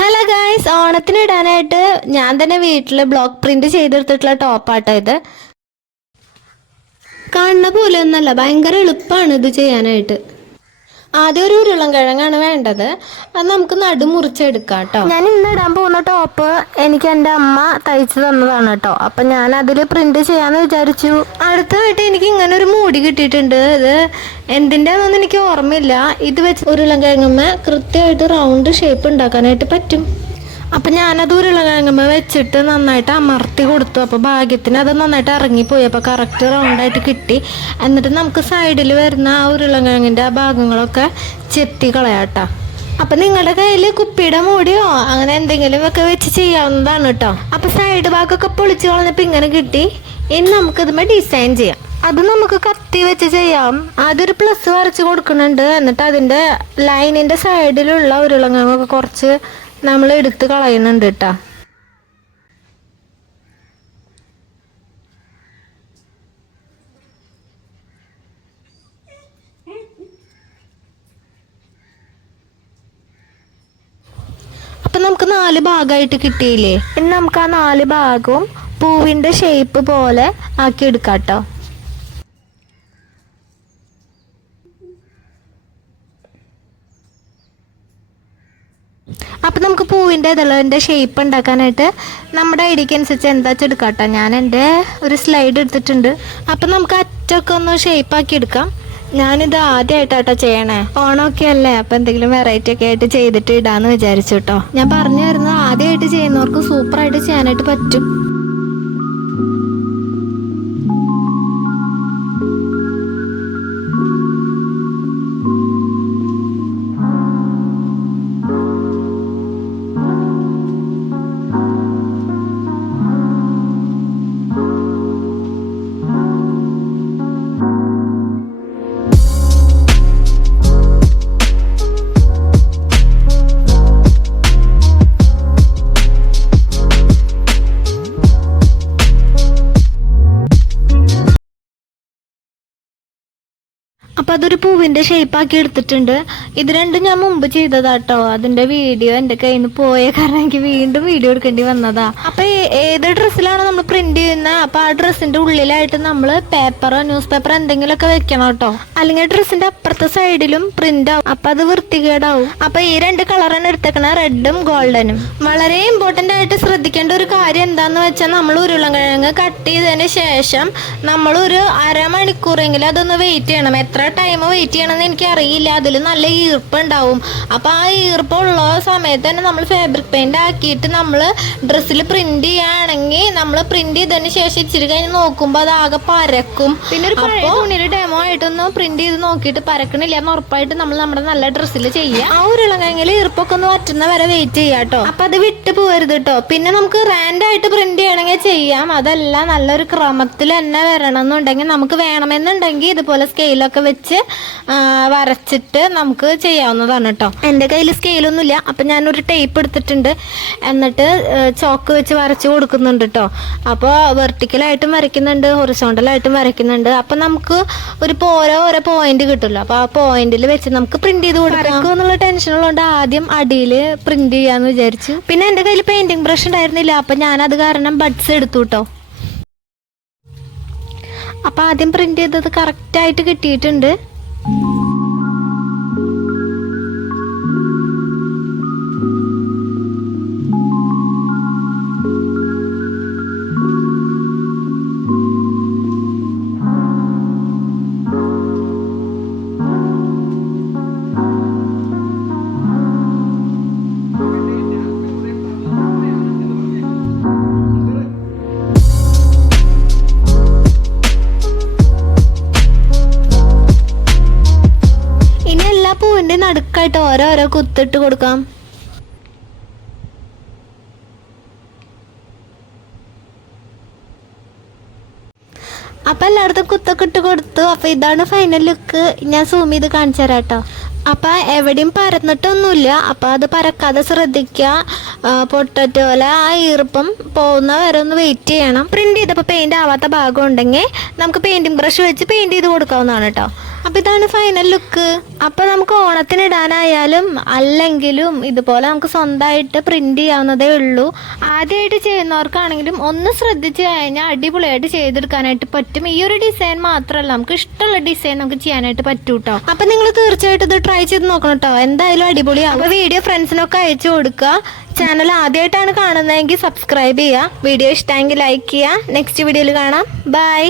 Hello guys ഓണത്തിന് ഇടാനായിട്ട് ഞാൻ തന്നെ വീട്ടിൽ ബ്ലോക്ക് പ്രിന്റ് ചെയ്തെടുത്തിട്ടുള്ള ടോപ്പാട്ടോ ഇത്. കാണുന്ന പോലെ ഒന്നല്ല ഭയങ്കര എളുപ്പമാണ് ഇത് ചെയ്യാനായിട്ട്. ആദ്യം ഒരു ഉരുളൻ കിഴങ്ങാണ് വേണ്ടത്. അത് നമുക്ക് നടു മുറിച്ചെടുക്കാം കേട്ടോ ഞാൻ ഇന്ന് ഇടാൻ പോകുന്ന ടോപ്പ് എനിക്ക് എന്റെ അമ്മ തയ്ച്ചു തന്നതാണ് കേട്ടോ അപ്പം ഞാൻ അതിൽ പ്രിന്റ് ചെയ്യാന്ന് വിചാരിച്ചു. അടുത്തതായിട്ട് എനിക്ക് ഇങ്ങനെ ഒരു മൂടി കിട്ടിയിട്ടുണ്ട്. ഇത് എന്തിന്റെയാണെന്ന് എനിക്ക് ഓർമ്മയില്ല. ഇത് വെച്ച് ഉരുളൻ കിഴങ്ങുമ്മ കൃത്യമായിട്ട് റൗണ്ട് ഷേപ്പ് ഉണ്ടാക്കാനായിട്ട് പറ്റും. അപ്പം ഞാനത് ഉരുളക്കിഴങ്ങുമ്മ വെച്ചിട്ട് നന്നായിട്ട് അമർത്തി കൊടുത്തു. അപ്പോൾ ഭാഗ്യത്തിന് അത് നന്നായിട്ട് ഇറങ്ങിപ്പോയി. അപ്പോൾ കറക്റ്റ് റൗണ്ടായിട്ട് കിട്ടി. എന്നിട്ട് നമുക്ക് സൈഡിൽ വരുന്ന ആ ഉരുളക്കിഴങ്ങിന്റെ ആ ഭാഗങ്ങളൊക്കെ ചെത്തി കളയാട്ടോ അപ്പം നിങ്ങളുടെ കയ്യിൽ കുപ്പിയുടെ മൂടിയോ അങ്ങനെ എന്തെങ്കിലും ഒക്കെ വെച്ച് ചെയ്യാവുന്നതാണ് കേട്ടോ അപ്പം സൈഡ് ഭാഗമൊക്കെ പൊളിച്ച് കളഞ്ഞപ്പോൾ ഇങ്ങനെ കിട്ടി. ഇനി നമുക്കിതുമ്മേ ഡിസൈൻ ചെയ്യാം. അത് നമുക്ക് കത്തി വെച്ച് ചെയ്യാം. അതൊരു പ്ലസ് വരച്ച് കൊടുക്കുന്നുണ്ട്. എന്നിട്ട് അതിന്റെ ലൈനിന്റെ സൈഡിലുള്ള ഉരുളങ്ങൊക്കെ കുറച്ച് നമ്മൾ എടുത്ത് കളയുന്നുണ്ട് കേട്ടാ നമുക്ക് നാല് ഭാഗമായിട്ട് കിട്ടിയില്ലേ? ഇനി നമുക്ക് ആ നാല് ഭാഗവും പൂവിന്റെ ഷേപ്പ് പോലെ ആക്കി എടുക്കാം കേട്ടോ അപ്പം നമുക്ക് പൂവിന്റെ ഇതുള്ളതിന്റെ ഷേപ്പ് ഉണ്ടാക്കാനായിട്ട് നമ്മുടെ ഐഡിയക്ക് അനുസരിച്ച് എന്താ കേട്ടോ ഞാൻ എന്റെ ഒരു സ്ലൈഡ് എടുത്തിട്ടുണ്ട്. അപ്പം നമുക്ക് അറ്റൊക്കെ ഒന്ന് ഷേപ്പ് ആക്കി എടുക്കാം. ഞാനിത് ആദ്യമായിട്ടാട്ടോ ചെയ്യണേ. ഓണമൊക്കെ അല്ലേ? അപ്പം എന്തെങ്കിലും വെറൈറ്റി ഒക്കെ ആയിട്ട് ചെയ്തിട്ട് ഇടാന്ന് വിചാരിച്ചു കേട്ടോ ഞാൻ പറഞ്ഞു വരുന്നത് ആദ്യമായിട്ട് ചെയ്യുന്നവർക്ക് സൂപ്പറായിട്ട് ചെയ്യാനായിട്ട് പറ്റും. അപ്പൊ അതൊരു പൂവിന്റെ ഷേപ്പ് ആക്കി എടുത്തിട്ടുണ്ട്. ഇത് രണ്ടും ഞാൻ മുമ്പ് ചെയ്തതാട്ടോ. അതിന്റെ വീഡിയോ എന്റെ കയ്യിൽ നിന്ന് പോയ കാരണം എനിക്ക് വീണ്ടും വീഡിയോ എടുക്കേണ്ടി വന്നതാ. അപ്പൊ ഏ- ഏത് ഡ്രസ്സിലാണ് നമ്മൾ പ്രിന്റ് ചെയ്യുന്നത് അപ്പൊ ആ ഡ്രസ്സിന്റെ ഉള്ളിലായിട്ട് നമ്മൾ പേപ്പറോ ന്യൂസ് പേപ്പറോ എന്തെങ്കിലുമൊക്കെ വെക്കണം കേട്ടോ. അല്ലെങ്കിൽ ഡ്രസ്സിന്റെ അപ്പുറത്തെ സൈഡിലും പ്രിന്റ് ആവും. അപ്പൊ അത് വൃത്തികേടാവും. അപ്പൊ ഈ രണ്ട് കളറാണ് എടുത്തേക്കണ റെഡും ഗോൾഡനും വളരെ ഇമ്പോർട്ടന്റ് ആയിട്ട് ശ്രദ്ധിക്കേണ്ട ഒരു കാര്യം എന്താന്ന് വെച്ചാൽ നമ്മൾ ഉരുളൻകിഴങ്ങ് കട്ട് ചെയ്തതിന് ശേഷം നമ്മൾ ഒരു അരമണിക്കൂറെങ്കിലും അതൊന്ന് വെയിറ്റ് ചെയ്യണം. എത്ര ടൈം വെയിറ്റ് ചെയ്യണമെന്ന് എനിക്ക് അറിയില്ല അതിൽ നല്ല ഈർപ്പുണ്ടാവും. അപ്പോൾ ആ ഈർപ്പം ഉള്ള സമയത്ത് തന്നെ നമ്മൾ ഫാബ്രിക് പെയിന്റ് ആക്കിയിട്ട് നമ്മൾ ഡ്രസ്സിൽ പ്രിന്റ് ചെയ്യുകയാണെങ്കിൽ നമ്മൾ പ്രിന്റ് ചെയ്തതിന് ശേഷം ഇച്ചിരി കഴിഞ്ഞ് നോക്കുമ്പോൾ അത് ആകെ പരക്കും. പിന്നെ ഒരു പഴയ തുണിയിൽ ഡെമോ ആയിട്ടൊന്ന് പ്രിന്റ് ചെയ്ത് നോക്കിയിട്ട് പരക്കണില്ല എന്ന് ഉറപ്പായിട്ട് നമ്മൾ നമ്മുടെ നല്ല ഡ്രസ്സിൽ ചെയ്യുക ആ ഉരുളങ്കെങ്കിൽ ഈർപ്പൊക്കെ ഒന്ന് വറ്റുന്ന വരെ വെയിറ്റ് ചെയ്യാം കേട്ടോ. അപ്പം അത് വിട്ട് പോരുത് കേട്ടോ. പിന്നെ നമുക്ക് റാൻഡായിട്ട് പ്രിന്റ് ചെയ്യണമെങ്കിൽ ചെയ്യാം. അതല്ല നല്ലൊരു ക്രമത്തിൽ തന്നെ വരണം എന്നുണ്ടെങ്കിൽ നമുക്ക് വേണമെന്നുണ്ടെങ്കിൽ ഇതുപോലെ സ്കെയിലൊക്കെ വെച്ച് വരച്ചിട്ട് നമുക്ക് ചെയ്യാവുന്നതാണ് കേട്ടോ. എന്റെ കയ്യിൽ സ്കെയിലൊന്നുമില്ല അപ്പം ഞാനൊരു ടേപ്പ് എടുത്തിട്ടുണ്ട്. എന്നിട്ട് ചോക്ക് വെച്ച് വരച്ച് കൊടുക്കുന്നുണ്ട് കേട്ടോ. അപ്പോൾ വെർട്ടിക്കലായിട്ടും വരയ്ക്കുന്നുണ്ട് ഹൊറിസോണ്ടലായിട്ടും വരയ്ക്കുന്നുണ്ട്. അപ്പം നമുക്ക് ഒരു ഓരോ ഓരോ പോയിന്റ് കിട്ടുമല്ലോ. അപ്പോൾ ആ പോയിന്റിൽ വെച്ച് നമുക്ക് പ്രിന്റ് ചെയ്ത് കൊടുക്കാം. എന്നുള്ള ടെൻഷൻ ഉള്ളതുകൊണ്ട് ആദ്യം അടിയിൽ പ്രിന്റ് ചെയ്യാന്ന് വിചാരിച്ചു. പിന്നെ എന്റെ കയ്യിൽ പെയിന്റിങ് ബ്രഷ് ഉണ്ടായിരുന്നില്ല. അപ്പം ഞാനത് കാരണം ബഡ്സ് എടുത്തു കേട്ടോ. അപ്പൊ ആദ്യം പ്രിന്റ് ചെയ്തത് കറക്റ്റ് ആയിട്ട് കിട്ടിയിട്ടുണ്ട്. എല്ലാ പൂവിന്റെ നടുക്കായിട്ട് ഓരോരോ കുത്തിട്ട് കൊടുക്കാം. അപ്പൊ എല്ലായിടത്തും കുത്തൊക്കെ ഇട്ട് കൊടുത്തു. അപ്പൊ ഇതാണ് ഫൈനൽ ലുക്ക് ഞാൻ സൂം ചെയ്ത് കാണിച്ചു തരാം കേട്ടോ എവിടെയും പരന്നിട്ടൊന്നുമില്ല. അപ്പൊ അത് പരക്കാതെ ശ്രദ്ധിക്കുക. പൊട്ടറ്റോ പോലെ ആ ഈർപ്പം പോകുന്ന വരെ ഒന്ന് വെയിറ്റ് ചെയ്യണം. പ്രിന്റ് ചെയ്തപ്പോൾ പെയിന്റ് ആവാത്ത ഭാഗം ഉണ്ടെങ്കിൽ നമുക്ക് പെയിന്റിംഗ് ബ്രഷ് വെച്ച് പെയിന്റ് ചെയ്ത് കൊടുക്കാവുന്നതാണ് കേട്ടോ അപ്പൊ ഇതാണ് ഫൈനൽ ലുക്ക് അപ്പൊ നമുക്ക് ഓണത്തിന് ഇടാനായാലും അല്ലെങ്കിലും ഇതുപോലെ നമുക്ക് സ്വന്തമായിട്ട് പ്രിന്റ് ചെയ്യാവുന്നതേ ഉള്ളൂ. ആദ്യമായിട്ട് ചെയ്യുന്നവർക്കാണെങ്കിലും ഒന്ന് ശ്രദ്ധിച്ചു കഴിഞ്ഞാൽ അടിപൊളിയായിട്ട് ചെയ്തെടുക്കാനായിട്ട് പറ്റും. ഈ ഒരു ഡിസൈൻ മാത്രമല്ല നമുക്ക് ഇഷ്ടമുള്ള ഡിസൈൻ നമുക്ക് ചെയ്യാനായിട്ട് പറ്റൂ കേട്ടോ അപ്പൊ നിങ്ങൾ തീർച്ചയായിട്ടും ഇത് ട്രൈ ചെയ്ത് നോക്കണം കേട്ടോ എന്തായാലും അടിപൊളിയാവും. അപ്പൊ വീഡിയോ ഫ്രണ്ട്സിനൊക്കെ അയച്ചു കൊടുക്കുക. ചാനൽ ആദ്യമായിട്ടാണ് കാണുന്നതെങ്കിൽ സബ്സ്ക്രൈബ് ചെയ്യുക. വീഡിയോ ഇഷ്ടമെങ്കിൽ ലൈക്ക് ചെയ്യുക. നെക്സ്റ്റ് വീഡിയോയിൽ കാണാം. ബൈ